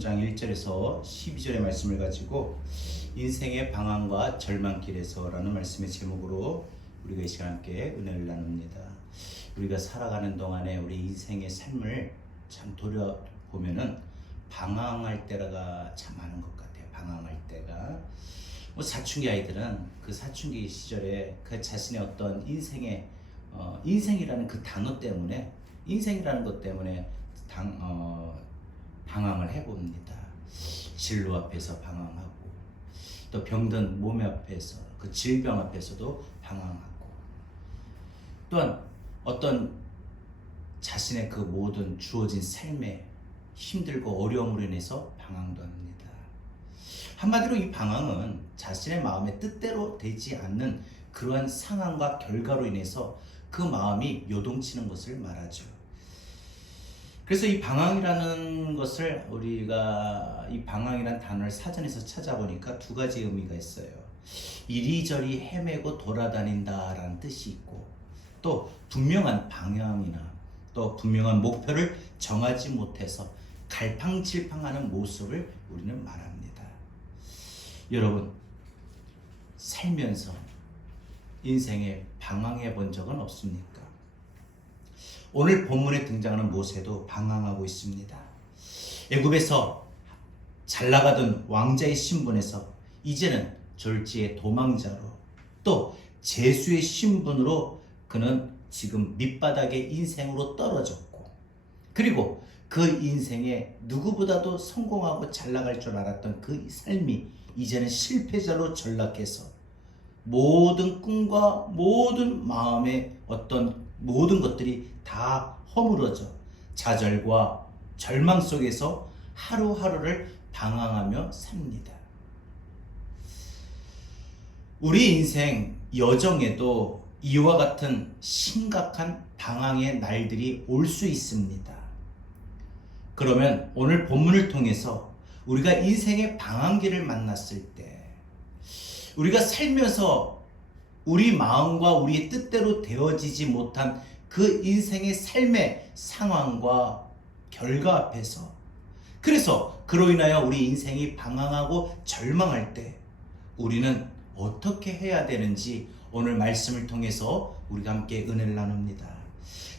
장 1절에서 12절의 말씀을 가지고 인생의 방황과 절망길에서라는 말씀의 제목으로 우리가 이 시간 함께 은혜를 나눕니다. 우리가 살아가는 동안에 우리 인생의 삶을 참 돌아보면은 방황할 때가 참 많은 것 같아요. 방황할 때가 사춘기 아이들은 그 사춘기 시절에 그 자신의 어떤 인생의 인생이라는 그 단어 때문에 인생이라는 것 때문에 방황을 해봅니다. 진로 앞에서 방황하고 또 병든 몸 앞에서 그 질병 앞에서도 방황하고 또한 어떤 자신의 그 모든 주어진 삶에 힘들고 어려움으로 인해서 방황도 합니다. 한마디로 이 방황은 자신의 마음의 뜻대로 되지 않는 그러한 상황과 결과로 인해서 그 마음이 요동치는 것을 말하죠. 그래서 이 방황이라는 것을 우리가 이 방황이라는 단어를 사전에서 찾아보니까 두 가지 의미가 있어요. 이리저리 헤매고 돌아다닌다라는 뜻이 있고 또 분명한 방향이나 또 분명한 목표를 정하지 못해서 갈팡질팡하는 모습을 우리는 말합니다. 여러분, 살면서 인생에 방황해 본 적은 없습니까? 오늘 본문에 등장하는 모세도 방황하고 있습니다. 애굽에서 잘 나가던 왕자의 신분에서 이제는 졸지의 도망자로 또 죄수의 신분으로 그는 지금 밑바닥의 인생으로 떨어졌고 그리고 그 인생에 누구보다도 성공하고 잘 나갈 줄 알았던 그 삶이 이제는 실패자로 전락해서 모든 꿈과 모든 마음의 어떤 모든 것들이 다 허물어져 좌절과 절망 속에서 하루하루를 방황하며 삽니다. 우리 인생 여정에도 이와 같은 심각한 방황의 날들이 올 수 있습니다. 그러면 오늘 본문을 통해서 우리가 인생의 방황기를 만났을 때 우리가 살면서 우리 마음과 우리의 뜻대로 되어지지 못한 그 인생의 삶의 상황과 결과 앞에서 그래서 그로 인하여 우리 인생이 방황하고 절망할 때 우리는 어떻게 해야 되는지 오늘 말씀을 통해서 우리가 함께 은혜를 나눕니다.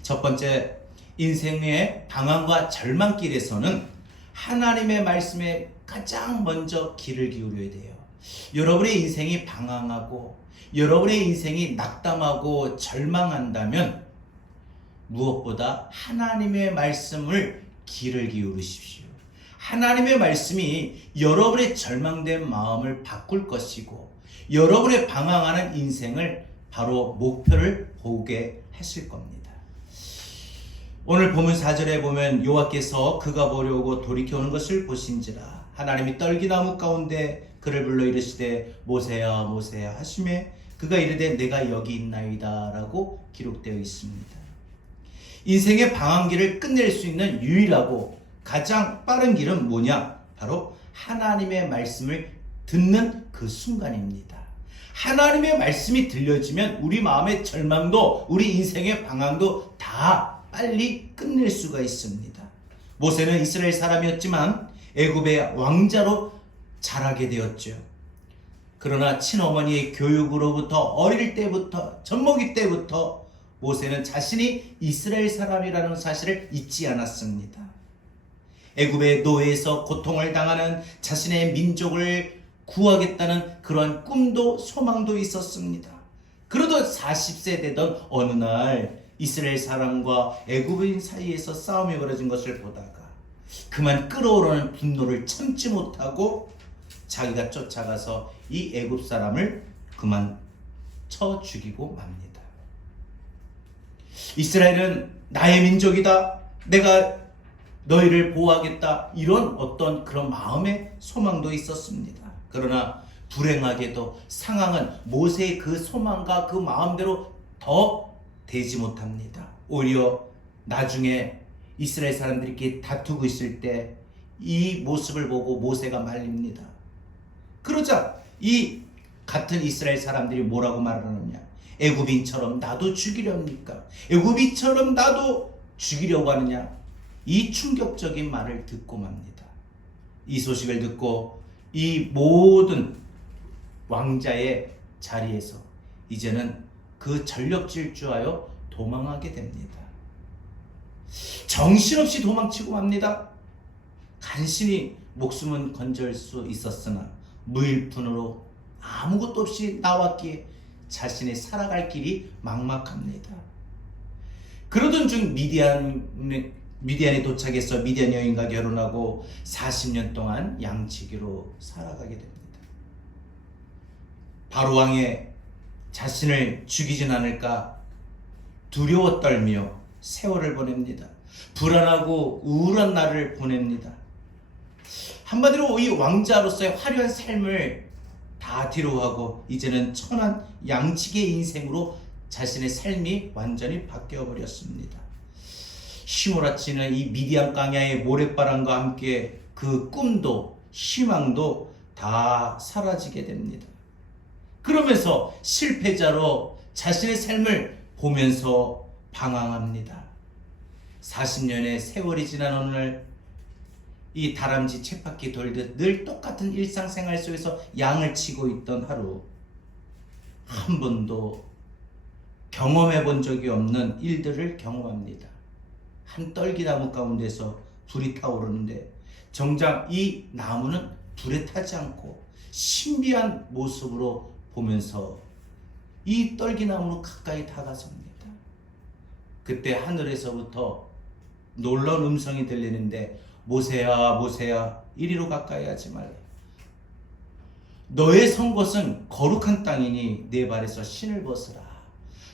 첫 번째, 인생의 방황과 절망길에서는 하나님의 말씀에 가장 먼저 귀를 기울여야 돼요. 여러분의 인생이 방황하고 여러분의 인생이 낙담하고 절망한다면 무엇보다 하나님의 말씀을 귀를 기울이십시오. 하나님의 말씀이 여러분의 절망된 마음을 바꿀 것이고 여러분의 방황하는 인생을 바로 목표를 보게 하실 겁니다. 오늘 본문 4절에 보면 여호와께서 그가 보려고 돌이켜오는 것을 보신지라 하나님이 떨기나무 가운데 그를 불러 이르시되 모세야 모세야 하시매 그가 이르되 내가 여기 있나이다 라고 기록되어 있습니다. 인생의 방황기를 끝낼 수 있는 유일하고 가장 빠른 길은 뭐냐? 바로 하나님의 말씀을 듣는 그 순간입니다. 하나님의 말씀이 들려지면 우리 마음의 절망도 우리 인생의 방황도 다 빨리 끝낼 수가 있습니다. 모세는 이스라엘 사람이었지만 애굽의 왕자로 자라게 되었죠. 그러나 친어머니의 교육으로부터 어릴 때부터 젖먹이 때부터 모세는 자신이 이스라엘 사람이라는 사실을 잊지 않았습니다. 애굽의 노예에서 고통을 당하는 자신의 민족을 구하겠다는 그러한 꿈도 소망도 있었습니다. 그러던 40세 되던 어느 날 이스라엘 사람과 애굽인 사이에서 싸움이 벌어진 것을 보다가 그만 끓어오르는 분노를 참지 못하고 자기가 쫓아가서 이 애굽 사람을 그만 쳐 죽이고 맙니다. 이스라엘은 나의 민족이다. 내가 너희를 보호하겠다. 이런 어떤 그런 마음의 소망도 있었습니다. 그러나 불행하게도 상황은 모세의 그 소망과 그 마음대로 더 되지 못합니다. 오히려 나중에 이스라엘 사람들이 다투고 있을 때 이 모습을 보고 모세가 말립니다. 그러자 이 같은 이스라엘 사람들이 뭐라고 말하느냐? 애굽인처럼 나도 죽이렵니까? 애굽인처럼 나도 죽이려고 하느냐? 이 충격적인 말을 듣고 맙니다. 이 소식을 듣고 이 모든 왕자의 자리에서 이제는 그 전력 질주하여 도망하게 됩니다. 정신없이 도망치고 맙니다. 간신히 목숨은 건질 수 있었으나 무일푼으로 아무것도 없이 나왔기에 자신의 살아갈 길이 막막합니다. 그러던 중 미디안에 도착해서 미디안 여인과 결혼하고 40년 동안 양치기로 살아가게 됩니다. 바로 왕의 자신을 죽이진 않을까 두려워 떨며 세월을 보냅니다. 불안하고 우울한 날을 보냅니다. 한마디로 이 왕자로서의 화려한 삶을 다 뒤로하고 이제는 천한 양치기의 인생으로 자신의 삶이 완전히 바뀌어 버렸습니다. 휘몰아치는 이 미디안 광야의 모래바람과 함께 그 꿈도 희망도 다 사라지게 됩니다. 그러면서 실패자로 자신의 삶을 보면서 방황합니다. 40년의 세월이 지난 어느 날 이 다람쥐 쳇바퀴 돌듯 늘 똑같은 일상생활 속에서 양을 치고 있던 하루, 한 번도 경험해 본 적이 없는 일들을 경험합니다. 한 떨기나무 가운데서 불이 타오르는데 정작 이 나무는 불에 타지 않고 신비한 모습으로 보면서 이 떨기나무로 가까이 다가섭니다. 그때 하늘에서부터 놀라운 음성이 들리는데 모세야 모세야 이리로 가까이 하지 말라. 너의 선 곳은 거룩한 땅이니 내 발에서 신을 벗으라.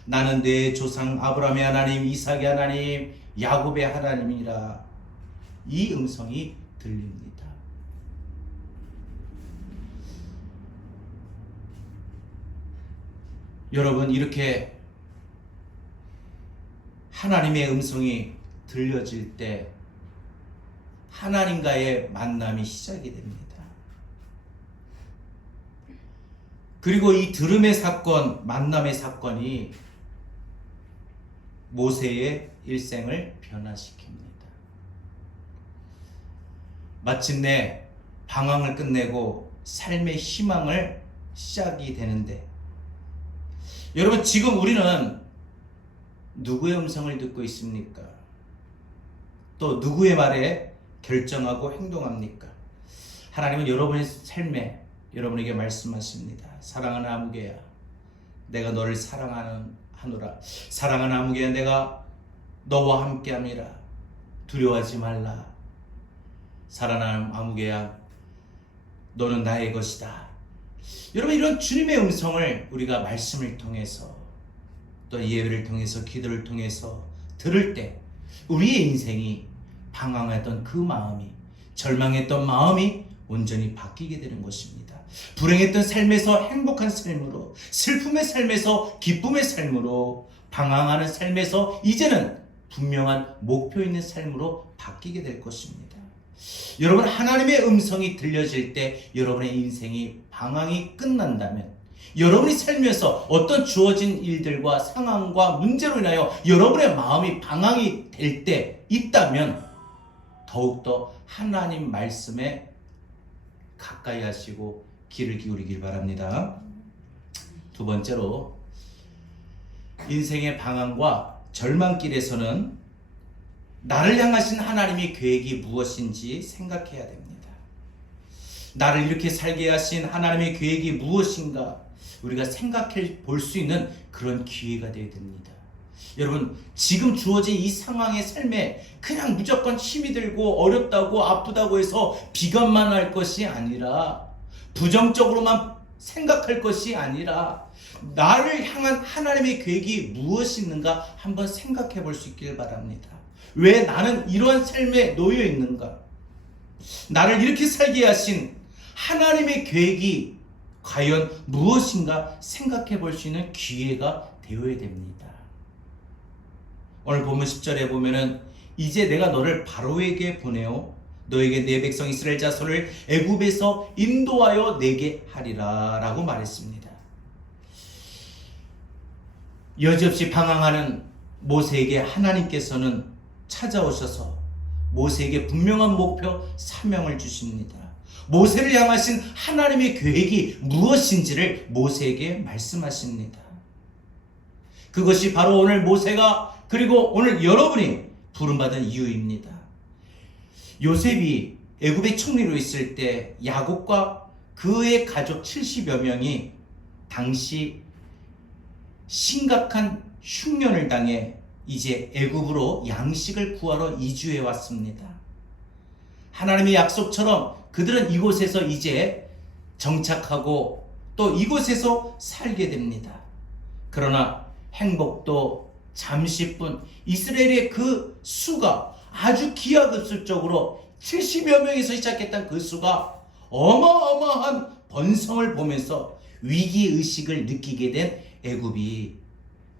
나는 내 조상 아브라함의 하나님, 이삭의 하나님, 야곱의 하나님이라. 이 음성이 들립니다. 여러분, 이렇게 하나님의 음성이 들려질 때 하나님과의 만남이 시작이 됩니다. 그리고 이 들음의 사건, 만남의 사건이 모세의 일생을 변화시킵니다. 마침내 방황을 끝내고 삶의 희망을 시작이 되는데, 여러분, 지금 우리는 누구의 음성을 듣고 있습니까? 또 누구의 말에 결정하고 행동합니까? 하나님은 여러분의 삶에 여러분에게 말씀하십니다. 사랑하는 아무개야, 내가 너를 사랑하노라. 사랑하는 아무개야, 내가 너와 함께함이라. 두려워하지 말라. 사랑하는 아무개야, 너는 나의 것이다. 여러분, 이런 주님의 음성을 우리가 말씀을 통해서 또 예배를 통해서 기도를 통해서 들을 때 우리의 인생이 방황했던 그 마음이, 절망했던 마음이 온전히 바뀌게 되는 것입니다. 불행했던 삶에서 행복한 삶으로, 슬픔의 삶에서 기쁨의 삶으로, 방황하는 삶에서 이제는 분명한 목표 있는 삶으로 바뀌게 될 것입니다. 여러분, 하나님의 음성이 들려질 때 여러분의 인생이 방황이 끝난다면, 여러분이 살면서 어떤 주어진 일들과 상황과 문제로 인하여 여러분의 마음이 방황이 될 때 있다면 더욱더 하나님 말씀에 가까이 하시고 귀를 기울이길 바랍니다. 두 번째로, 인생의 방황과 절망길에서는 나를 향하신 하나님의 계획이 무엇인지 생각해야 됩니다. 나를 이렇게 살게 하신 하나님의 계획이 무엇인가 우리가 생각해 볼 수 있는 그런 기회가 되어야 됩니다. 여러분, 지금 주어진 이 상황의 삶에 그냥 무조건 힘이 들고 어렵다고 아프다고 해서 비관만 할 것이 아니라, 부정적으로만 생각할 것이 아니라 나를 향한 하나님의 계획이 무엇이 있는가 한번 생각해 볼 수 있길 바랍니다. 왜 나는 이러한 삶에 놓여 있는가? 나를 이렇게 살게 하신 하나님의 계획이 과연 무엇인가 생각해 볼 수 있는 기회가 되어야 됩니다. 오늘 본문 10절에 보면은 이제 내가 너를 바로에게 보내어 너에게 내 백성 이스라엘 자손을 애굽에서 인도하여 내게 하리라 라고 말했습니다. 여지없이 방황하는 모세에게 하나님께서는 찾아오셔서 모세에게 분명한 목표, 사명을 주십니다. 모세를 향하신 하나님의 계획이 무엇인지를 모세에게 말씀하십니다. 그것이 바로 오늘 모세가 그리고 오늘 여러분이 부름받은 이유입니다. 요셉이 애굽의 총리로 있을 때 야곱과 그의 가족 70여 명이 당시 심각한 흉년을 당해 이제 애굽으로 양식을 구하러 이주해 왔습니다. 하나님의 약속처럼 그들은 이곳에서 이제 정착하고 또 이곳에서 살게 됩니다. 그러나 행복도 잠시뿐 이스라엘의 그 수가 아주 기하급수적으로 70여 명에서 시작했던 그 수가 어마어마한 번성을 보면서 위기의식을 느끼게 된 애굽이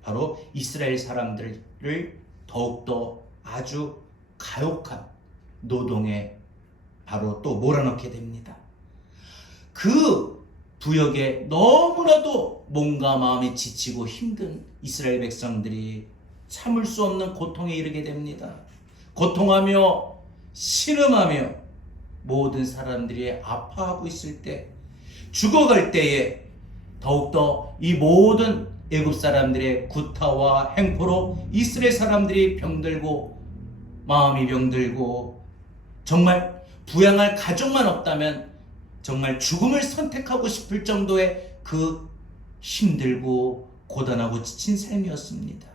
바로 이스라엘 사람들을 더욱더 아주 가혹한 노동에 바로 또 몰아넣게 됩니다. 그 부역에 너무나도 몸과 마음이 지치고 힘든 이스라엘 백성들이 참을 수 없는 고통에 이르게 됩니다. 고통하며 신음하며 모든 사람들이 아파하고 있을 때, 죽어갈 때에 더욱더 이 모든 애굽 사람들의 구타와 행포로 이스라엘 사람들이 병들고 마음이 병들고 정말 부양할 가족만 없다면 정말 죽음을 선택하고 싶을 정도의 그 힘들고 고단하고 지친 삶이었습니다.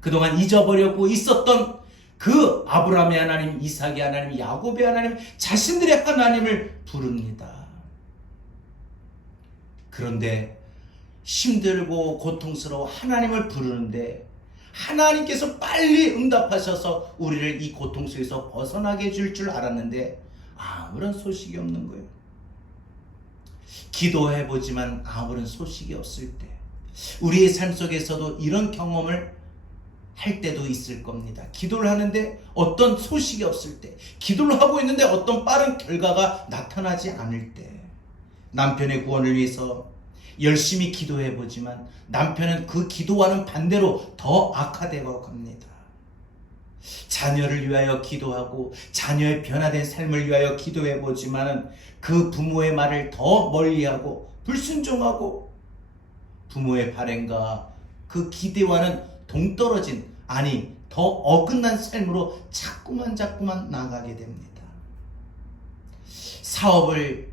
그동안 잊어버려고 있었던 그 아브라함의 하나님, 이삭의 하나님, 야곱의 하나님, 자신들의 하나님을 부릅니다. 그런데 힘들고 고통스러워 하나님을 부르는데 하나님께서 빨리 응답하셔서 우리를 이 고통 속에서 벗어나게 해줄 줄 알았는데 아무런 소식이 없는 거예요. 기도해보지만 아무런 소식이 없을 때, 우리의 삶 속에서도 이런 경험을 할 때도 있을 겁니다. 기도를 하는데 어떤 소식이 없을 때, 기도를 하고 있는데 어떤 빠른 결과가 나타나지 않을 때, 남편의 구원을 위해서 열심히 기도해보지만 남편은 그 기도와는 반대로 더 악화되어 갑니다. 자녀를 위하여 기도하고 자녀의 변화된 삶을 위하여 기도해보지만 그 부모의 말을 더 멀리하고 불순종하고 부모의 발행과 그 기대와는 동떨어진, 아니 더 어긋난 삶으로 자꾸만 나아가게 됩니다. 사업을,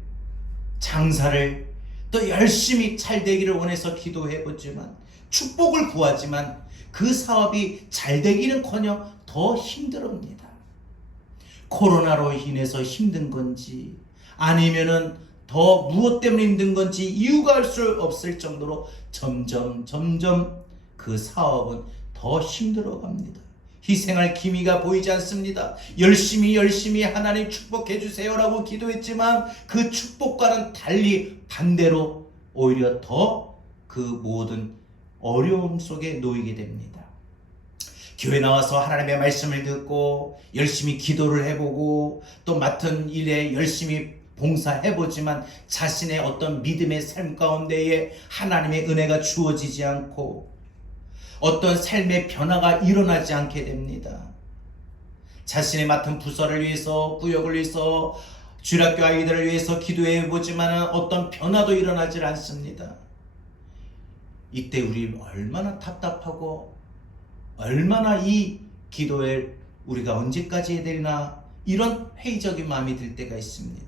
장사를 또 열심히 잘 되기를 원해서 기도해보지만, 축복을 구하지만 그 사업이 잘 되기는커녕 더 힘들어합니다. 코로나로 인해서 힘든 건지 아니면은 더 무엇 때문에 힘든 건지 이유가 알 수 없을 정도로 점점 그 사업은 더 힘들어 갑니다. 희생할 기미가 보이지 않습니다. 열심히 하나님 축복해 주세요라고 기도했지만 그 축복과는 달리 반대로 오히려 더 그 모든 어려움 속에 놓이게 됩니다. 교회 나와서 하나님의 말씀을 듣고 열심히 기도를 해보고 또 맡은 일에 열심히 봉사해보지만 자신의 어떤 믿음의 삶 가운데에 하나님의 은혜가 주어지지 않고 어떤 삶의 변화가 일어나지 않게 됩니다. 자신의 맡은 부서를 위해서, 구역을 위해서, 주일학교 아이들을 위해서 기도해보지만 어떤 변화도 일어나지 않습니다. 이때 우리 얼마나 답답하고 얼마나 이 기도에 우리가 언제까지 해야 되나 이런 회의적인 마음이 들 때가 있습니다.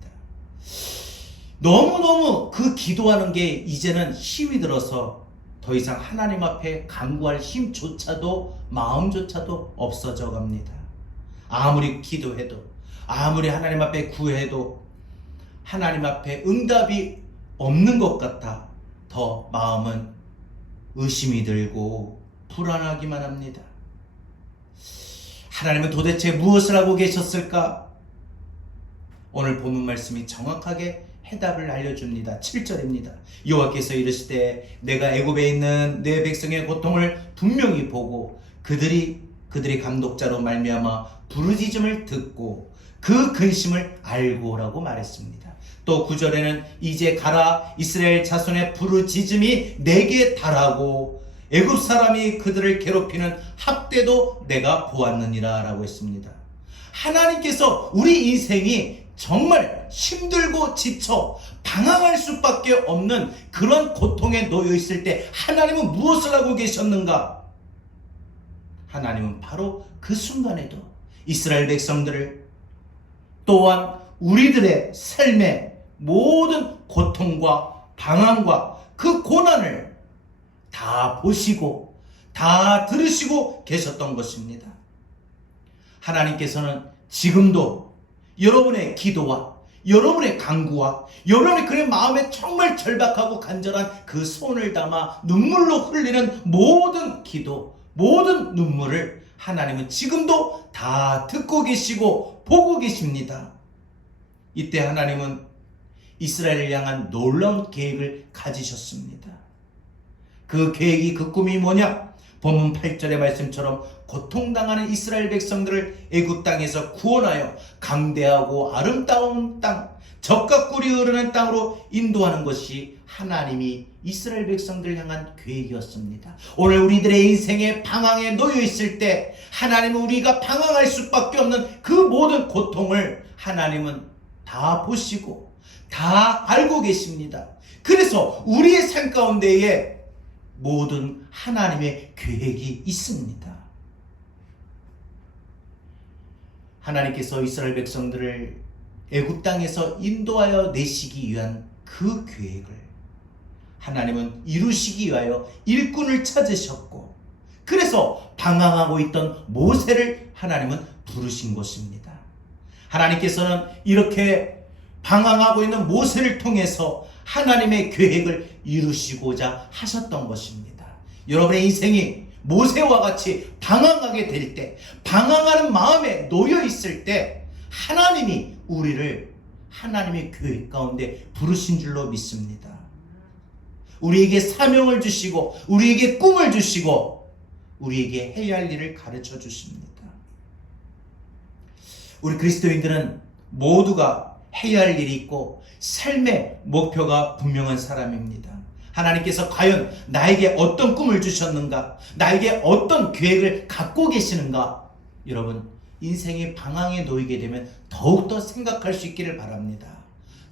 너무너무 그 기도하는 게 이제는 힘이 들어서 더 이상 하나님 앞에 간구할 힘조차도, 마음조차도 없어져 갑니다. 아무리 기도해도, 아무리 하나님 앞에 구해도 하나님 앞에 응답이 없는 것 같아 더 마음은 의심이 들고 불안하기만 합니다. 하나님은 도대체 무엇을 하고 계셨을까? 오늘 본문 말씀이 정확하게 해답을 알려줍니다. 7절입니다. 여호와께서 이르시되 내가 애굽에 있는 내 백성의 고통을 분명히 보고 그들이 감독자로 말미암아 부르짖음을 듣고 그 근심을 알고라고 말했습니다. 또 9절에는 이제 가라, 이스라엘 자손의 부르짖음이 내게 달하고 애굽 사람이 그들을 괴롭히는 학대도 내가 보았느니라 라고 했습니다. 하나님께서 우리 인생이 정말 정말 힘들고 지쳐 방황할 수밖에 없는 그런 고통에 놓여 있을 때 하나님은 무엇을 하고 계셨는가? 하나님은 바로 그 순간에도 이스라엘 백성들을, 또한 우리들의 삶의 모든 고통과 방황과 그 고난을 다 보시고 다 들으시고 계셨던 것입니다. 하나님께서는 지금도 여러분의 기도와 여러분의 간구와 여러분의 그의 마음에 정말 절박하고 간절한 그 손을 담아 눈물로 흘리는 모든 기도, 모든 눈물을 하나님은 지금도 다 듣고 계시고 보고 계십니다. 이때 하나님은 이스라엘을 향한 놀라운 계획을 가지셨습니다. 그 계획이, 그 꿈이 뭐냐? 본문 8절의 말씀처럼 고통당하는 이스라엘 백성들을 애굽 땅에서 구원하여 강대하고 아름다운 땅, 젖과 꿀이 흐르는 땅으로 인도하는 것이 하나님이 이스라엘 백성들을 향한 계획이었습니다. 오늘 우리들의 인생의 방황에 놓여 있을 때 하나님은 우리가 방황할 수밖에 없는 그 모든 고통을 하나님은 다 보시고 다 알고 계십니다. 그래서 우리의 삶 가운데에 모든 하나님의 계획이 있습니다. 하나님께서 이스라엘 백성들을 애굽 땅에서 인도하여 내시기 위한 그 계획을 하나님은 이루시기 위하여 일꾼을 찾으셨고, 그래서 방황하고 있던 모세를 하나님은 부르신 것입니다. 하나님께서는 이렇게 방황하고 있는 모세를 통해서 하나님의 계획을 이루시고자 하셨던 것입니다. 여러분의 인생이 모세와 같이 방황하게 될 때, 방황하는 마음에 놓여 있을 때 하나님이 우리를 하나님의 계획 가운데 부르신 줄로 믿습니다. 우리에게 사명을 주시고 우리에게 꿈을 주시고 우리에게 해야 할 일을 가르쳐 주십니다. 우리 그리스도인들은 모두가 해야 할 일이 있고 삶의 목표가 분명한 사람입니다. 하나님께서 과연 나에게 어떤 꿈을 주셨는가? 나에게 어떤 계획을 갖고 계시는가? 여러분, 인생의 방황에 놓이게 되면 더욱더 생각할 수 있기를 바랍니다.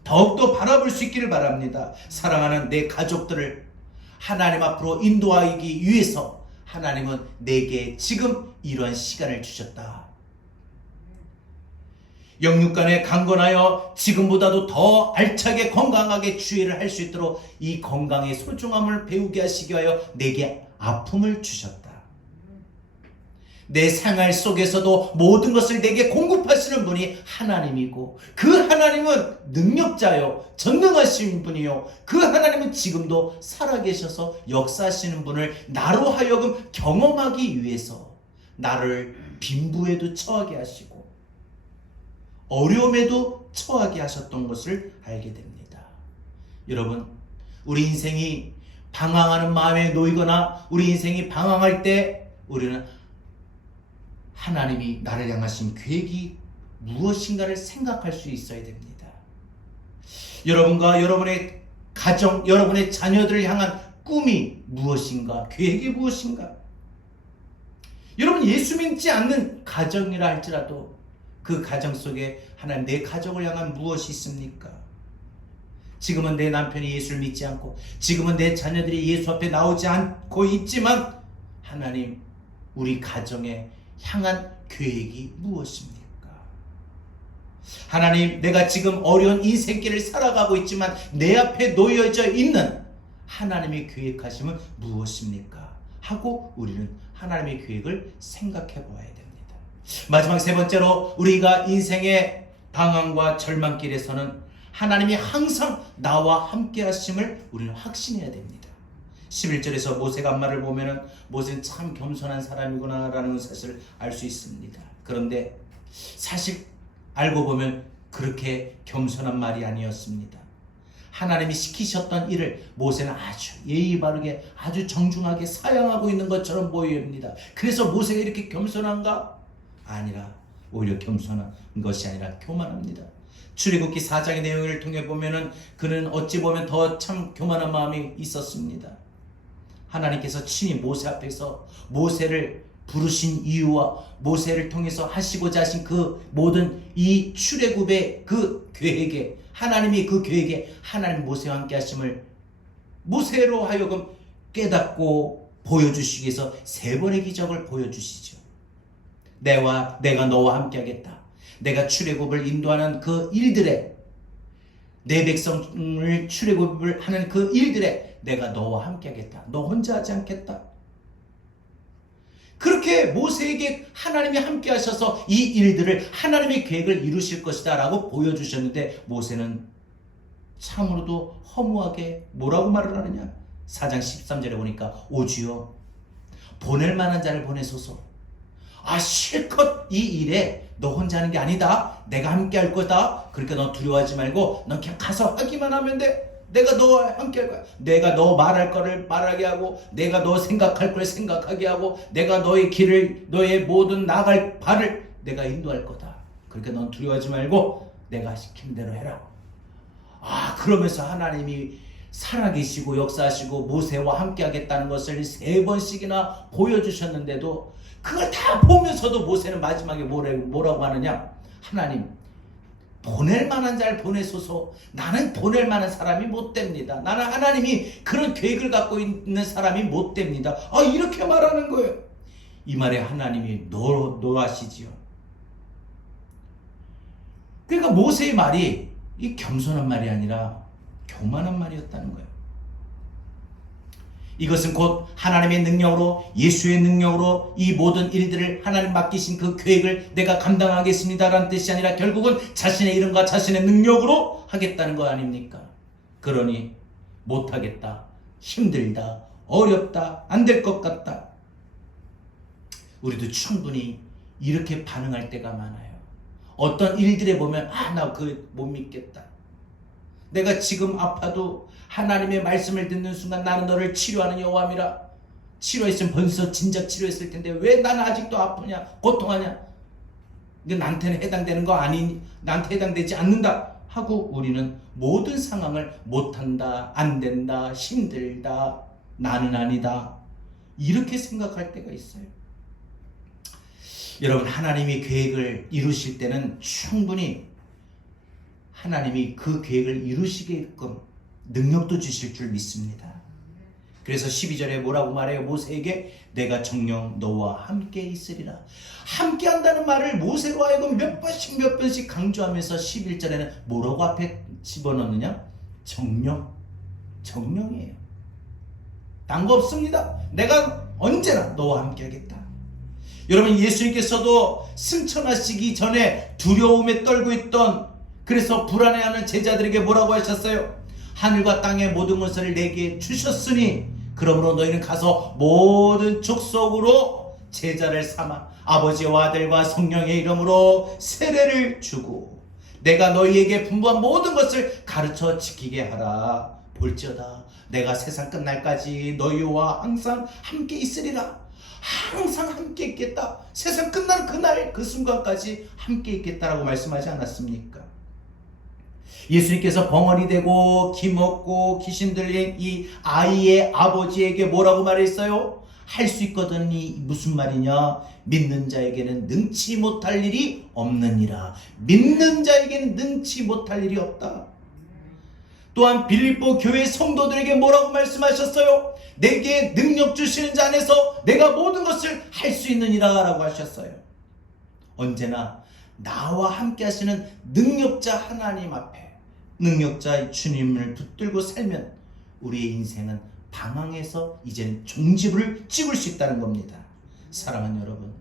더욱더 바라볼 수 있기를 바랍니다. 사랑하는 내 가족들을 하나님 앞으로 인도하기 위해서 하나님은 내게 지금 이러한 시간을 주셨다. 영육간에 강건하여 지금보다도 더 알차게 건강하게 주의를 할 수 있도록 이 건강의 소중함을 배우게 하시기 위하여 내게 아픔을 주셨다. 내 생활 속에서도 모든 것을 내게 공급하시는 분이 하나님이고, 그 하나님은 능력자요 전능하신 분이요, 그 하나님은 지금도 살아계셔서 역사하시는 분을 나로 하여금 경험하기 위해서 나를 빈부에도 처하게 하시고 어려움에도 처하게 하셨던 것을 알게 됩니다. 여러분, 우리 인생이 방황하는 마음에 놓이거나 우리 인생이 방황할 때 우리는 하나님이 나를 향하신 계획이 무엇인가를 생각할 수 있어야 됩니다. 여러분과 여러분의 가정, 여러분의 자녀들을 향한 꿈이 무엇인가? 계획이 무엇인가? 여러분, 예수 믿지 않는 가정이라 할지라도 그 가정 속에 하나님, 내 가족을 향한 무엇이 있습니까? 지금은 내 남편이 예수를 믿지 않고, 지금은 내 자녀들이 예수 앞에 나오지 않고 있지만, 하나님, 우리 가정에 향한 계획이 무엇입니까? 하나님, 내가 지금 어려운 인생길을 살아가고 있지만 내 앞에 놓여져 있는 하나님의 계획하심은 무엇입니까? 하고 우리는 하나님의 계획을 생각해 보아야 됩니다. 마지막 세 번째로, 우리가 인생의 방황과 절망길에서는 하나님이 항상 나와 함께 하심을 우리는 확신해야 됩니다. 11절에서 모세가 말을 보면은 모세는 참 겸손한 사람이구나 라는 사실을 알 수 있습니다. 그런데 사실 알고 보면 그렇게 겸손한 말이 아니었습니다. 하나님이 시키셨던 일을 모세는 아주 예의 바르게 아주 정중하게 사양하고 있는 것처럼 보입니다. 그래서 모세가 이렇게 겸손한가? 아니라 오히려 겸손한 것이 아니라 교만합니다. 출애굽기 4장의 내용을 통해 보면은 그는 어찌 보면 더 참 교만한 마음이 있었습니다. 하나님께서 친히 모세 앞에서 모세를 부르신 이유와 모세를 통해서 하시고자 하신 그 모든 이 출애굽의 그 계획에, 하나님이 그 계획에 하나님 모세와 함께 하심을 모세로 하여금 깨닫고 보여주시기 위해서 3번의 기적을 보여주시죠. 내가 너와 함께 하겠다. 내가 출애굽을 인도하는 그 일들에, 내 백성을 출애굽을 하는 그 일들에 내가 너와 함께 하겠다. 너 혼자 하지 않겠다. 그렇게 모세에게 하나님이 함께 하셔서 이 일들을 하나님의 계획을 이루실 것이다 라고 보여주셨는데, 모세는 참으로도 허무하게 뭐라고 말을 하느냐. 4장 13절에 보니까 오주여 보낼 만한 자를 보내소서. 실컷 이 일에 너 혼자 하는 게 아니다. 내가 함께 할 거다. 그러니까 너 두려워하지 말고 넌 그냥 가서 하기만 하면 돼. 내가 너와 함께 할 거야. 내가 너 말할 거를 말하게 하고, 내가 너 생각할 걸 생각하게 하고, 내가 너의 길을, 너의 모든 나갈 발을 내가 인도할 거다. 그러니까 넌 두려워하지 말고 내가 시킨 대로 해라. 그러면서 하나님이 살아계시고 역사하시고 모세와 함께 하겠다는 것을 3번씩이나 보여주셨는데도, 그걸 다 보면서도 모세는 마지막에 뭐라고 하느냐. 하나님, 보낼 만한 자를 보내소서. 나는 보낼 만한 사람이 못 됩니다. 나는 하나님이 그런 계획을 갖고 있는 사람이 못 됩니다. 이렇게 말하는 거예요. 이 말에 하나님이 노하시지요. 그러니까 모세의 말이 이 겸손한 말이 아니라 교만한 말이었다는 거예요. 이것은 곧 하나님의 능력으로, 예수의 능력으로 이 모든 일들을 하나님 맡기신 그 계획을 내가 감당하겠습니다라는 뜻이 아니라 결국은 자신의 이름과 자신의 능력으로 하겠다는 거 아닙니까? 그러니 못하겠다, 힘들다, 어렵다, 안 될 것 같다. 우리도 충분히 이렇게 반응할 때가 많아요. 어떤 일들에 보면 나 그거 못 믿겠다. 내가 지금 아파도 하나님의 말씀을 듣는 순간 나는 너를 치료하는 여호와미라. 치료했으면 벌써 진작 치료했을 텐데 왜 나는 아직도 아프냐, 고통하냐. 이게 나한테는 해당되는 거 아니니, 나한테 해당되지 않는다 하고 우리는 모든 상황을 못한다, 안 된다, 힘들다, 나는 아니다, 이렇게 생각할 때가 있어요. 여러분, 하나님이 계획을 이루실 때는 충분히 하나님이 그 계획을 이루시게끔 능력도 주실 줄 믿습니다. 그래서 12절에 뭐라고 말해요? 모세에게 내가 정녕 너와 함께 있으리라. 함께 한다는 말을 모세로 하여금 몇 번씩 강조하면서 11절에는 뭐라고 앞에 집어넣느냐? 정령이에요. 딴 거 없습니다. 내가 언제나 너와 함께 하겠다. 여러분, 예수님께서도 승천하시기 전에 두려움에 떨고 있던, 그래서 불안해하는 제자들에게 뭐라고 하셨어요? 하늘과 땅의 모든 것을 내게 주셨으니 그러므로 너희는 가서 모든 족속으로 제자를 삼아 아버지와 아들과 성령의 이름으로 세례를 주고 내가 너희에게 분부한 모든 것을 가르쳐 지키게 하라. 볼지어다 내가 세상 끝날까지 너희와 항상 함께 있으리라. 항상 함께 있겠다. 세상 끝나는 그날 그 순간까지 함께 있겠다라고 말씀하지 않았습니까? 예수님께서 벙어리 되고 기먹고 귀신 들린 이 아이의 아버지에게 뭐라고 말했어요? 할 수 있거든. 이 무슨 말이냐? 믿는 자에게는 능치 못할 일이 없느니라. 믿는 자에게는 능치 못할 일이 없다. 또한 빌립보 교회 성도들에게 뭐라고 말씀하셨어요? 내게 능력 주시는 자 안에서 내가 모든 것을 할 수 있느니라 라고 하셨어요. 언제나 나와 함께 하시는 능력자 하나님 앞에, 능력자 주님을 붙들고 살면 우리의 인생은 방황해서 이제는 종지부를 찍을 수 있다는 겁니다. 사랑하는 여러분,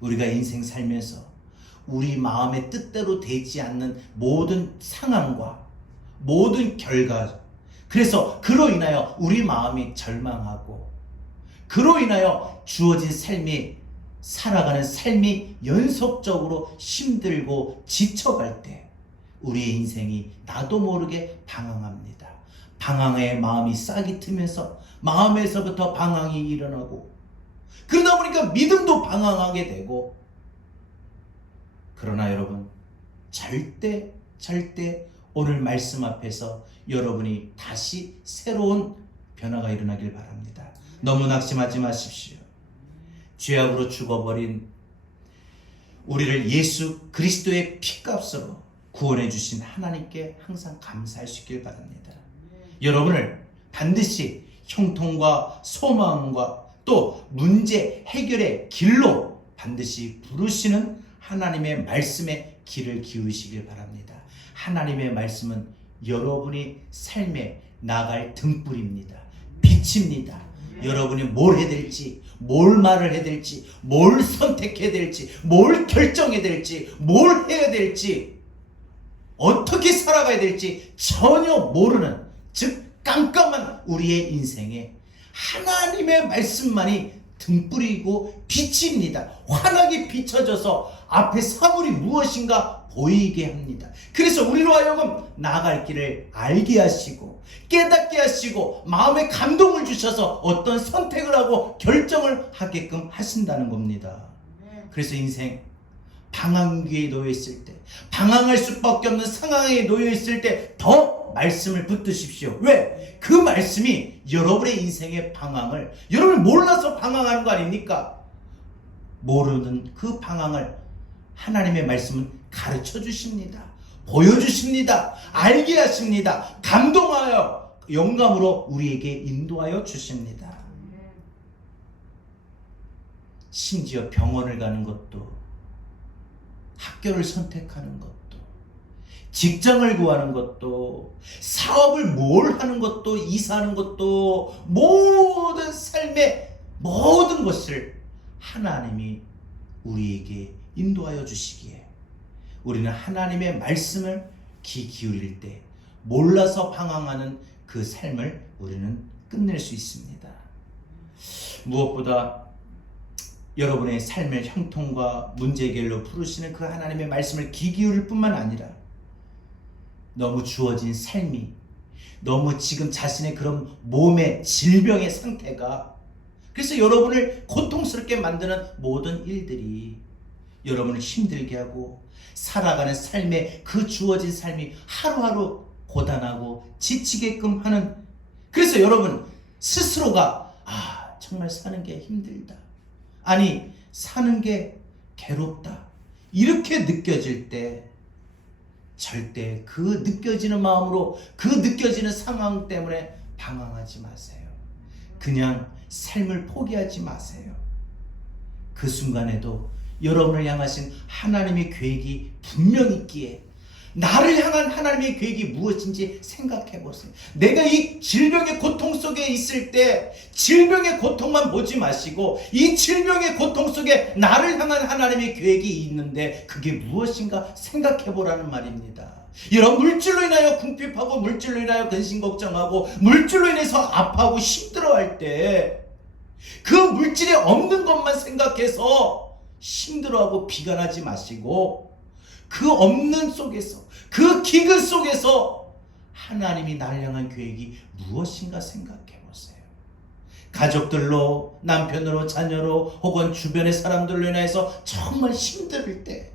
우리가 인생 살면서 우리 마음의 뜻대로 되지 않는 모든 상황과 모든 결과, 그래서 그로 인하여 우리 마음이 절망하고 그로 인하여 주어진 삶이, 살아가는 삶이 연속적으로 힘들고 지쳐갈 때 우리의 인생이 나도 모르게 방황합니다. 방황의 마음이 싹이 트면서 마음에서부터 방황이 일어나고, 그러다 보니까 믿음도 방황하게 되고. 그러나 여러분, 절대 오늘 말씀 앞에서 여러분이 다시 새로운 변화가 일어나길 바랍니다. 너무 낙심하지 마십시오. 죄악으로 죽어버린 우리를 예수 그리스도의 피값으로 구원해 주신 하나님께 항상 감사할 수 있길 바랍니다. 여러분을 반드시 형통과 소망과 또 문제 해결의 길로 반드시 부르시는 하나님의 말씀에 귀를 기울이시길 바랍니다. 하나님의 말씀은 여러분이 삶에 나갈 등불입니다. 빛입니다. 여러분이 뭘 해야 될지, 뭘 말을 해야 될지, 뭘 선택해야 될지, 뭘 결정해야 될지, 뭘 해야 될지, 어떻게 살아가야 될지 전혀 모르는, 즉 깜깜한 우리의 인생에 하나님의 말씀만이 등불이고 빛입니다. 환하게 비춰져서 앞에 사물이 무엇인가 보이게 합니다. 그래서 우리로 하여금 나아갈 길을 알게 하시고 깨닫게 하시고 마음에 감동을 주셔서 어떤 선택을 하고 결정을 하게끔 하신다는 겁니다. 그래서 인생 방황기에 놓여 있을 때, 방황할 수밖에 없는 상황에 놓여 있을 때 더 말씀을 붙드십시오. 왜? 그 말씀이 여러분의 인생의 방황을, 여러분이 몰라서 방황하는 거 아닙니까? 모르는 그 방황을 하나님의 말씀은 가르쳐 주십니다. 보여주십니다. 알게 하십니다. 감동하여 영감으로 우리에게 인도하여 주십니다. 심지어 병원을 가는 것도, 학교를 선택하는 것도, 직장을 구하는 것도, 사업을 뭘 하는 것도, 이사하는 것도, 모든 삶의 모든 것을 하나님이 우리에게 인도하여 주시기에 우리는 하나님의 말씀을 귀 기울일 때 몰라서 방황하는 그 삶을 우리는 끝낼 수 있습니다. 무엇보다 여러분의 삶의 형통과 문제 해결로 부르시는 그 하나님의 말씀을 귀 기울일 뿐만 아니라 너무 주어진 삶이, 너무 지금 자신의 그런 몸의 질병의 상태가, 그래서 여러분을 고통스럽게 만드는 모든 일들이 여러분을 힘들게 하고 살아가는 삶의 그 주어진 삶이 하루하루 고단하고 지치게끔 하는, 그래서 여러분 스스로가 정말 사는 게 힘들다, 아니 사는 게 괴롭다, 이렇게 느껴질 때 절대 그 느껴지는 마음으로, 그 느껴지는 상황 때문에 방황하지 마세요. 그냥 삶을 포기하지 마세요. 그 순간에도 여러분을 향하신 하나님의 계획이 분명히 있기에 나를 향한 하나님의 계획이 무엇인지 생각해 보세요. 내가 이 질병의 고통 속에 있을 때 질병의 고통만 보지 마시고 이 질병의 고통 속에 나를 향한 하나님의 계획이 있는데 그게 무엇인가 생각해 보라는 말입니다. 이런 물질로 인하여 궁핍하고 물질로 인하여 근심 걱정하고 물질로 인해서 아파하고 힘들어할 때 그 물질이 없는 것만 생각해서 힘들어하고 비관하지 마시고 그 없는 속에서, 그 기근 속에서 하나님이 나를 향한 계획이 무엇인가 생각해 보세요. 가족들로, 남편으로, 자녀로 혹은 주변의 사람들로 인해서 정말 힘들 때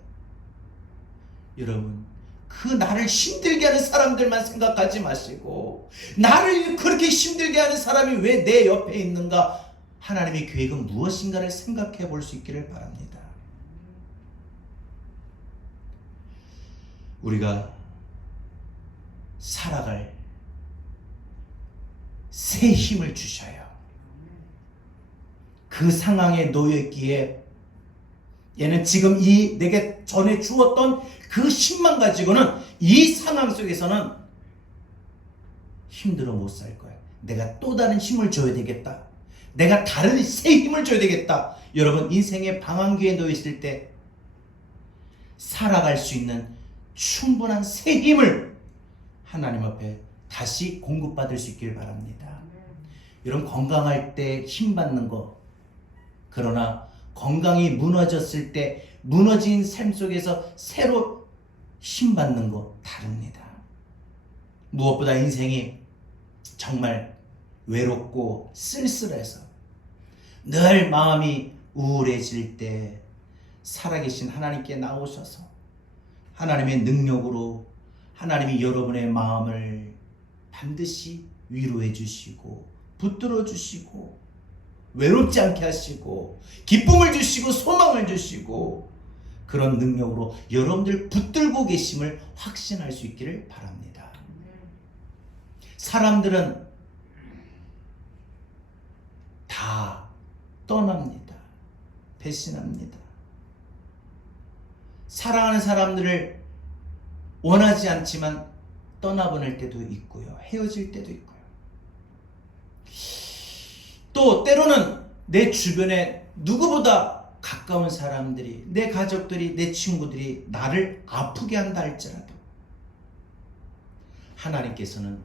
여러분 그 나를 힘들게 하는 사람들만 생각하지 마시고 나를 그렇게 힘들게 하는 사람이 왜 내 옆에 있는가, 하나님의 계획은 무엇인가를 생각해 볼 수 있기를 바랍니다. 우리가 살아갈 새 힘을 주셔요. 그 상황에 놓여있기에 얘는 지금 이 내게 전에 주었던 그 힘만 가지고는 이 상황 속에서는 힘들어 못 살 거야. 내가 또 다른 힘을 줘야 되겠다. 내가 다른 새 힘을 줘야 되겠다. 여러분 인생의 방황기에 놓여있을 때 살아갈 수 있는 충분한 새 힘을 하나님 앞에 다시 공급받을 수 있길 바랍니다. 여러분 건강할 때 힘 받는 거, 그러나 건강이 무너졌을 때 무너진 삶 속에서 새로 힘 받는 거 다릅니다. 무엇보다 인생이 정말 외롭고 쓸쓸해서 늘 마음이 우울해질 때 살아계신 하나님께 나오셔서 하나님의 능력으로 하나님이 여러분의 마음을 반드시 위로해 주시고 붙들어 주시고 외롭지 않게 하시고 기쁨을 주시고 소망을 주시고 그런 능력으로 여러분들 붙들고 계심을 확신할 수 있기를 바랍니다. 사람들은 다 떠납니다. 배신합니다. 사랑하는 사람들을 원하지 않지만 떠나보낼 때도 있고요. 헤어질 때도 있고요. 또 때로는 내 주변에 누구보다 가까운 사람들이, 내 가족들이, 내 친구들이 나를 아프게 한다 할지라도 하나님께서는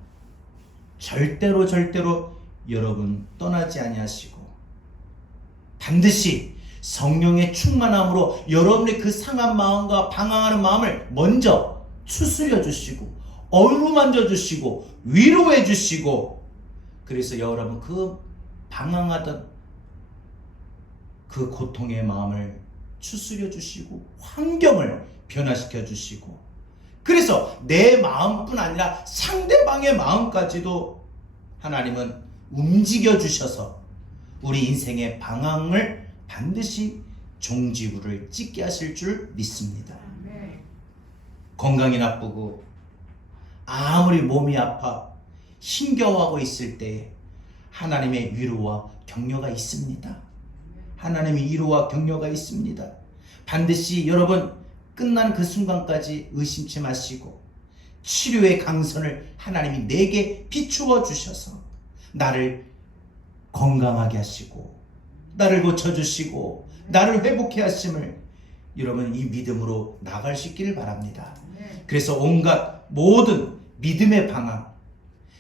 절대로 여러분 떠나지 아니하시고 반드시 성령의 충만함으로 여러분의 그 상한 마음과 방황하는 마음을 먼저 추스려 주시고 어루만져 주시고 위로해 주시고, 그래서 여러분 그 방황하던 그 고통의 마음을 추스려 주시고 환경을 변화시켜 주시고, 그래서 내 마음뿐 아니라 상대방의 마음까지도 하나님은 움직여 주셔서 우리 인생의 방황을 반드시 종지부를 찍게 하실 줄 믿습니다. 건강이 나쁘고 아무리 몸이 아파 힘겨워하고 있을 때 하나님의 위로와 격려가 있습니다. 하나님의 위로와 격려가 있습니다. 반드시 여러분 끝난 그 순간까지 의심치 마시고 치료의 강선을 하나님이 내게 비추어 주셔서 나를 건강하게 하시고 나를 고쳐주시고 나를 회복해 하심을 여러분 이 믿음으로 나갈 수 있기를 바랍니다. 그래서 온갖 모든 믿음의 방황,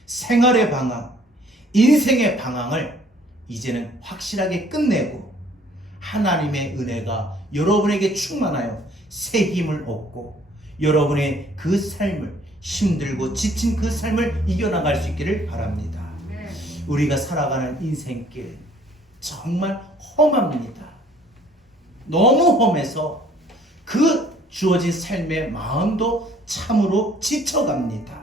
생활의 방황, 인생의 방황을 이제는 확실하게 끝내고 하나님의 은혜가 여러분에게 충만하여 새 힘을 얻고 여러분의 그 삶을, 힘들고 지친 그 삶을 이겨나갈 수 있기를 바랍니다. 우리가 살아가는 인생길 정말 험합니다. 너무 험해서 그 주어진 삶의 마음도 참으로 지쳐갑니다.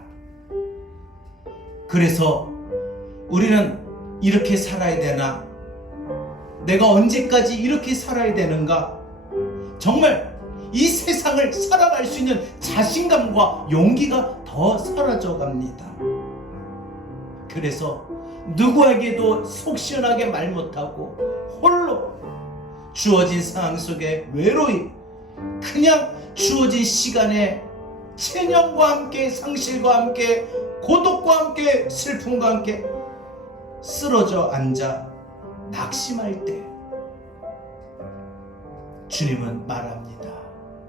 그래서 우리는 이렇게 살아야 되나? 내가 언제까지 이렇게 살아야 되는가? 정말 이 세상을 살아갈 수 있는 자신감과 용기가 더 사라져 갑니다. 그래서 누구에게도 속 시원하게 말 못하고 홀로 주어진 상황 속에 외로이 그냥 주어진 시간에 체념과 함께 상실과 함께 고독과 함께 슬픔과 함께 쓰러져 앉아 낙심할 때 주님은 말합니다.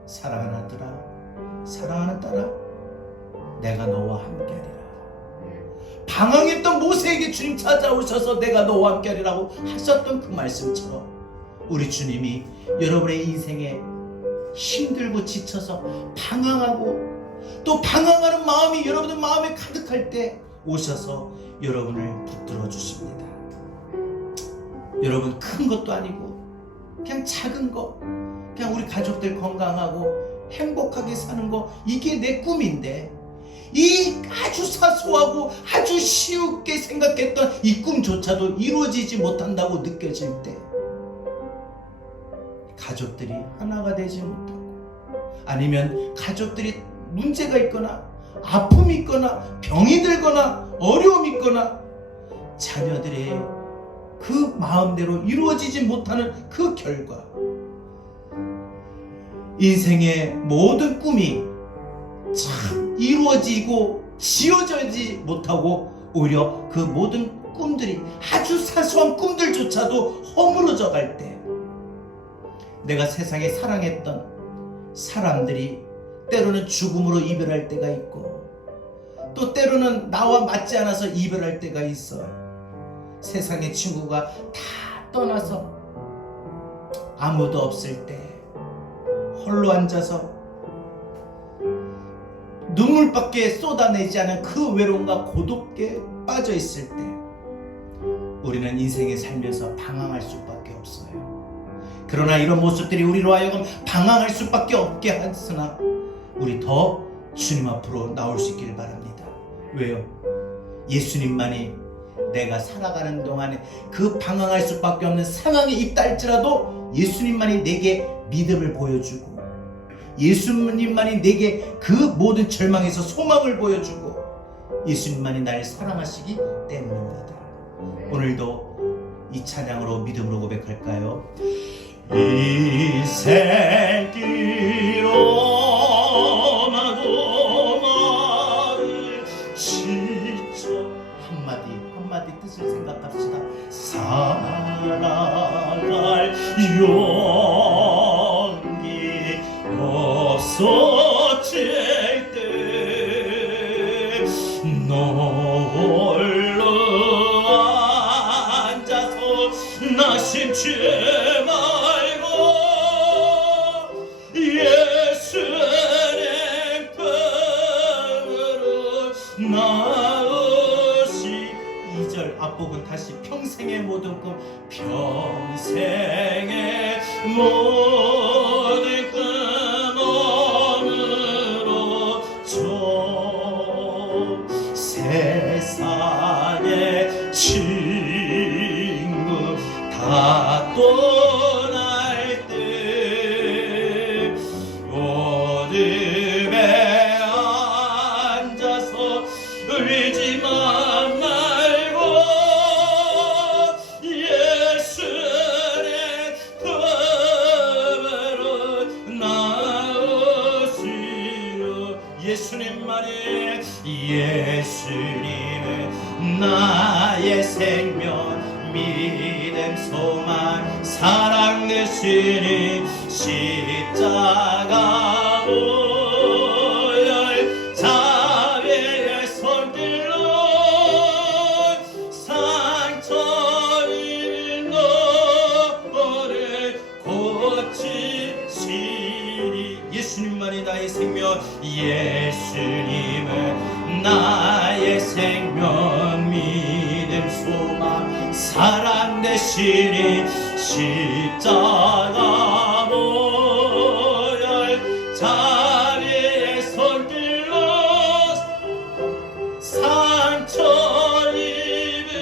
사랑하는 아들아, 사랑하는 딸아, 내가 너와 함께하리라. 방황했던 모세에게 주님 찾아오셔서 내가 너와 함께하리라고 하셨던 그 말씀처럼 우리 주님이 여러분의 인생에 힘들고 지쳐서 방황하고 또 방황하는 마음이 여러분의 마음에 가득할 때 오셔서 여러분을 붙들어 주십니다. 여러분 큰 것도 아니고 그냥 작은 거, 그냥 우리 가족들 건강하고 행복하게 사는 거, 이게 내 꿈인데 이 아주 사소하고 아주 쉽게 생각했던 이 꿈조차도 이루어지지 못한다고 느껴질 때 가족들이 하나가 되지 못하고 아니면 가족들이 문제가 있거나 아픔이 있거나 병이 들거나 어려움이 있거나 자녀들의 그 마음대로 이루어지지 못하는 그 결과 인생의 모든 꿈이 참 이루어지고 지어지지 못하고 오히려 그 모든 꿈들이 아주 사소한 꿈들조차도 허물어져 갈 때 내가 세상에 사랑했던 사람들이 때로는 죽음으로 이별할 때가 있고 또 때로는 나와 맞지 않아서 이별할 때가 있어. 세상의 친구가 다 떠나서 아무도 없을 때 홀로 앉아서 눈물밖에 쏟아내지 않은 그 외로움과 고독에 빠져 있을 때 우리는 인생에 살면서 방황할 수밖에 없어요. 그러나 이런 모습들이 우리로 하여금 방황할 수밖에 없게 하으나 우리 더 주님 앞으로 나올 수 있기를 바랍니다. 왜요? 예수님만이 내가 살아가는 동안에 그 방황할 수밖에 없는 상황에 있다 할지라도 예수님만이 내게 믿음을 보여주고 예수님만이 내게 그 모든 절망에서 소망을 보여주고 예수님만이 나를 사랑하시기 때문입니다. 오늘도 이 찬양으로 믿음으로 고백할까요? 인생길로 나도 나를 지쳐 한마디 뜻을 생각합시다. 살아갈 용기 없어질 때 홀로 앉아서 나심지 말고 예수님 품으로 나으시 2절 앞부분 다시 평생의 모든 꿈 평생의 모든 꿈으로 저 세상의 친구 다 떠날 때 어둠에 앉아서 울지만 말고 예수의 품으로 나으시오. 예수님만이 예수님은 나의 생명 믿음 소망 사랑 되시니 십자가 오열 자비의 손길로 상처 입은 너를 고치시니 예수님만이 나의 생명 예수님은 나의 생명 믿음 소망 사랑 되시니 십자가 모열 자비의 손길로 상처 입은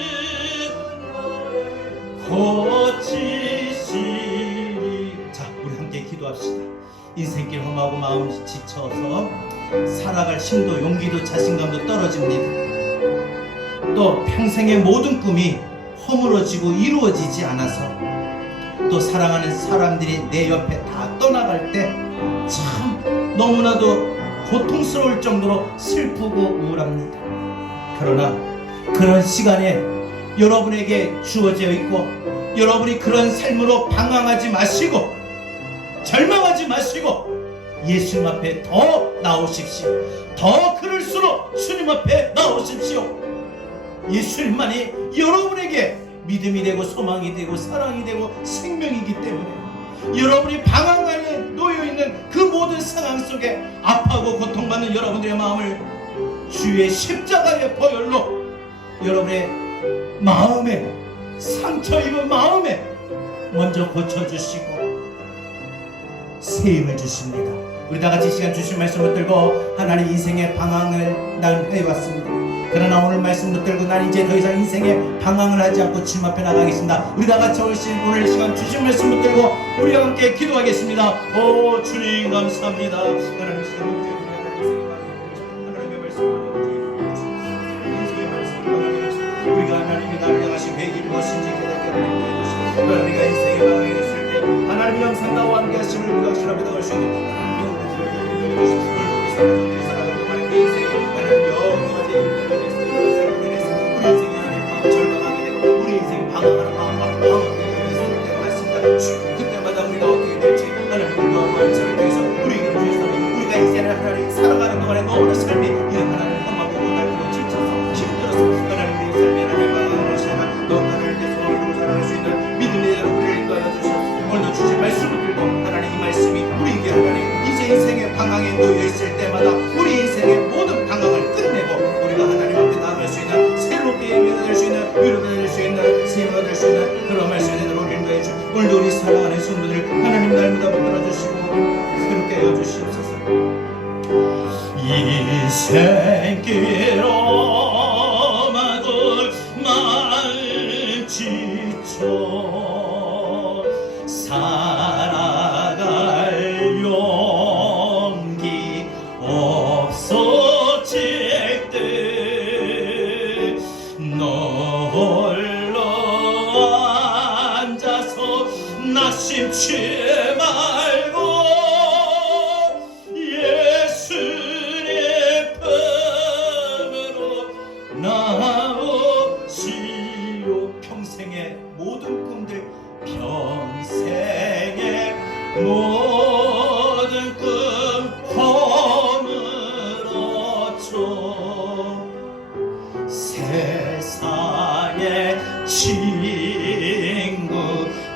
고치시니. 자, 우리 함께 기도합시다. 인생길 험하고 마음이 지쳐서 살아갈 힘도 용기도 자신감도 떨어집니다. 또 평생의 모든 꿈이 허물어지고 이루어지지 않아서 또 사랑하는 사람들이 내 옆에 다 떠나갈 때 참 너무나도 고통스러울 정도로 슬프고 우울합니다. 그러나 그런 시간에 여러분에게 주어져 있고 여러분이 그런 삶으로 방황하지 마시고 절망하지 마시고 예수님 앞에 더 나오십시오. 더 그럴수록 주님 앞에 나오십시오. 예수님만이 여러분에게 믿음이 되고 소망이 되고 사랑이 되고 생명이기 때문에 여러분이 방황 안에 놓여있는 그 모든 상황 속에 아파하고 고통받는 여러분들의 마음을 주의 십자가의 보혈로 여러분의 마음에 상처 입은 마음에 먼저 고쳐주시고 새 힘을 주십니다. 우리 다같이 시간 주신 말씀 붙들고 하나님 인생의 방황을 난 해왔습니다. 그러나 오늘 말씀 붙들고 난 이제 더 이상 인생의 방황을 하지 않고 주님 앞에 나가겠습니다. 우리 다같이 오늘 시간 주신 말씀 붙들고 우리와 함께 기도하겠습니다. 오 주님 감사합니다. 하나님 시간 하나님의 말씀 우리가 하나님이 나를 향하신 계획이 무엇인지 깨닫게 하나님 해주시고 또 우리가 인생의 방황에 있을 때 하나님이 항상 나와 함께 하심을 우리가 확실하게 믿어갈 수 있는 그때마다 우리가 어떻게 될지 하나님 말씀을 통해서 우리에게 주셨다면 우리가 인생을 하나님 살아가는 동안에 너무나 삶이 이런 하나님 험하고 고달프고 지쳐서 힘들어서 하나님의 삶에 하나님 방황을 하시지만 너 하나님의 소망을 두고 살아갈 수 있는 믿음의 대로 우리를 인도하여 주셔서 오늘도 주신 말씀을 들고 하나님 이 말씀이 우리에게 하나님 이제 인생의 방황에 놓여 낙심치 말고 예수의 품으로 나오시오. 평생의 모든 꿈들, 평생의 모든 꿈 허물었죠. 세상의 친구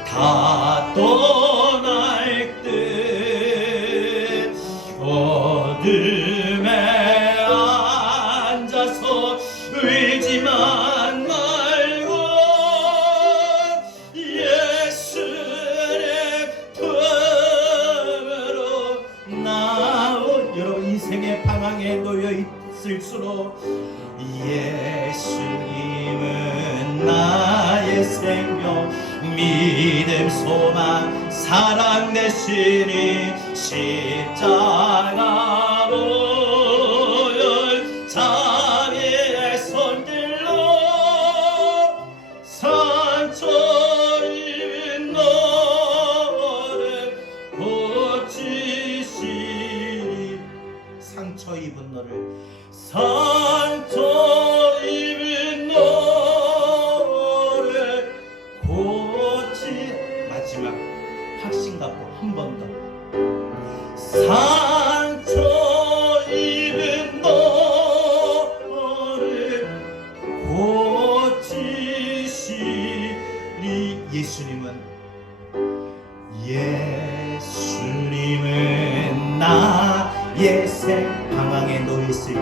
다 떠날 듯 어둠에 앉아서 울지만 말고 예수의 품으로 나온. 여러분 인생의 방황에 놓여 있을수록 예수님은 나의 생명, 믿음, 소망, 사랑 되시니 십자가로 자기의 손길로 상처 입은 너를 고치시니. 상처 입은 너를, 상처 입은 너를 고치. 마지막 확신 갖고 한 번 더. 상처 입은 너를 고치시니. 예수님은 나의 방황에 놓여 있을 때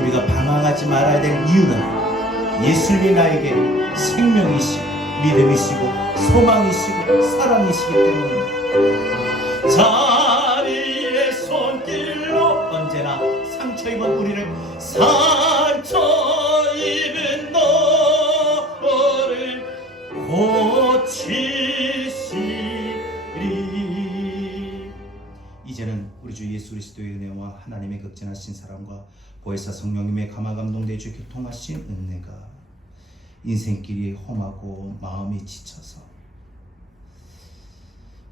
우리가 방황하지 말아야 될 이유는 예수님이 나에게 생명이시고 믿음이시고 소망이시고 사랑이시기 때문입니다. 자리의 손길로 언제나 상처 입은 우리를, 상처 입은 너를 고치시리. 이제는 우리 주 예수 그리스도의 은혜와 하나님의 극진하신 사랑과 보혜사 성령님의 감화감동되어 주 교통하신 은혜가 인생길이 험하고 마음이 지쳐서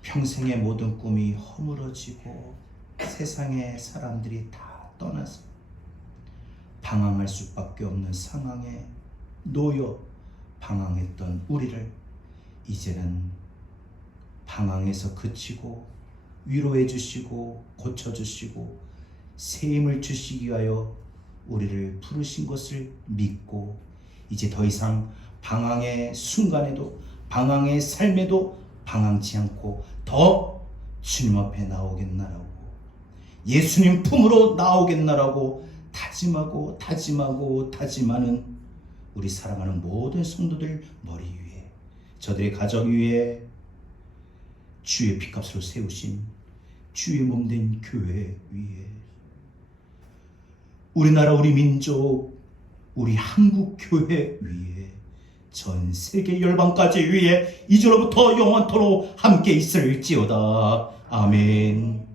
평생의 모든 꿈이 허물어지고 세상의 사람들이 다 떠나서 방황할 수밖에 없는 상황에 놓여 방황했던 우리를 이제는 방황에서 그치고 위로해 주시고 고쳐 주시고 새 힘을 주시기 위하여 우리를 부르신 것을 믿고 이제 더 이상 방황의 순간에도 방황의 삶에도 방황치 않고 더 주님 앞에 나오겠나라고, 예수님 품으로 나오겠나라고 다짐하는 우리 사랑하는 모든 성도들 머리 위에, 저들의 가정 위에 주의 피값으로 세우신 주의 몸된 교회 위에, 우리나라 우리 민족 우리 한국 교회 위에, 전 세계 열방까지 위에 이제로부터 영원토록 함께 있을지어다. 아멘.